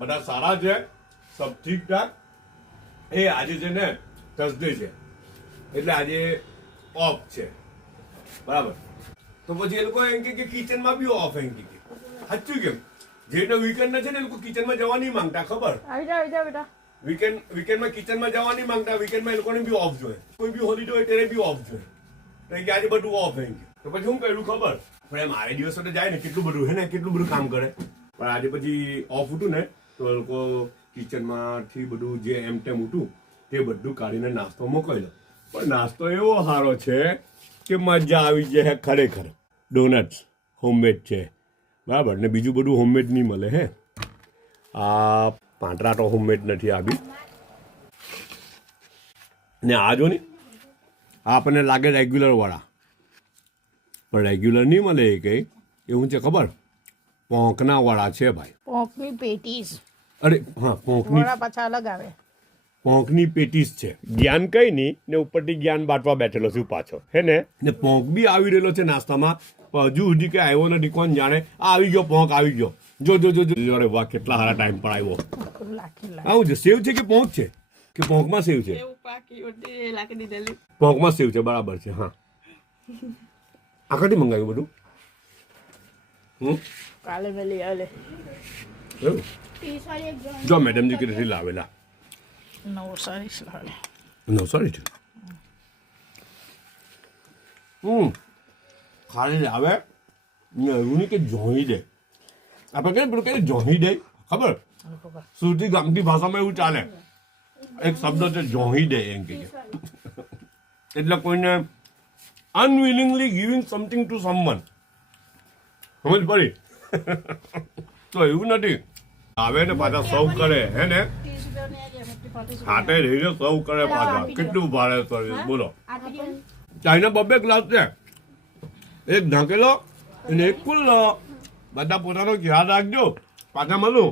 બધા સારા છે, સબ ઠીક ઠાક. એ આજે છે ને થર્સડે છે એટલે આજે ઓફ છે, બરાબર. તો પછી એ લોકો એમ કે કિચનમાં બી ઓફ એમ કે સાચું કેમ જેને વીકેન્ડ છે ને એ લોકો કિચનમાં જવા નહીં માંગતા, ખબર? આવી જાવ બેટા. વીકેન્ડમાં કિચનમાં જવા નહીં માંગતા. વીકેન્ડમાં એ લોકોને બી ઓફ જોઈએ, કોઈ બી હોલિડે હોય ત્યારે બી ઓફ જોઈએ. કારણ કે આજે બધું ઓફ એમ કે. તો પછી શું કર્યું ખબર? પણ એમ આવે દિવસો તો જાય ને, કેટલું બધું હે ને, કેટલું બધું કામ કરે. પણ આજે પછી ઓફ હતું ને તો એ લોકો કિચનમાંથી બધું જે એમ તેમ ઉઠું તે બધું કાઢીને નાસ્તો મોકલ્યો. પણ નાસ્તો એવો સારો છે કે મજા આવી જાય ખરેખર. ડોનટ્સ હોમમેડ છે, બરાબર. ને બીજું બધું હોમમેડ નહીં મળે હે. આ પાંટરા તો હોમમેડ નથી આવી. ને આ જો ને આ આપણને લાગે રેગ્યુલર વાળા, પણ રેગ્યુલર નહીં મળે એ કંઈ. એવું છે ખબર? પોંકના વાળા છે ભાઈ. પોંકની પેટીસ. અરે હા, પોંકની વડા પાછા અલગ આવે. પોંકની પેટીસ છે. જ્ઞાન કઈ નહીં ને ઉપરથી જ્ઞાન બાંટવા બેઠેલો છું પાછો, હે ને. ને પોંક બી આવી રહેલો છે નાસ્તામાં, પણ હજુ સુધી કે આવ્યો નથી. કોણ જાણે આ આવી ગયો, પોંક આવી ગયો. જો જો જો જો, અરે વાહ, કેટલા સારા ટાઈમ પર આવ્યો. આવું છે. સેવ છે કે પોંક છે? કે પોંકમાં સેવ છે? પોંકમાં સેવ છે, બરાબર છે. હા, આખાથી મંગાવ્યું બધું. કાલે મેં લઈ આવેલે. એવું? જો મેડમજી કેટલી લાવેલા. નવસારી લાવે. નવસારી છે. ખાલી આવે ને એવું નહીં કે જોઈ દે. આપણે કહીએ પેલું કહીએ જોઈ દે, ખબર? સુરતી ગામઠી ભાષામાં એવું ચાલે. એક શબ્દ છે જોઈ દે એમ કે. એટલે કોઈને અનવિલિંગલી ગિવિંગ સમથિંગ ટુ સમવન. સમજ પડી? તો એવું નથી. આવે ને પાછા સર્વ કરે, હે ને, હાથે રહીને સર્વ કરે પાછા. કેટલું ભારે સર્વિસ બોલો. ચાઈના 2 ગ્લાસ છે, એક ઢાંકેલો અને એક ખુલ્લો. બધા પોતાનો ખ્યાલ રાખજો. પાછા મળું.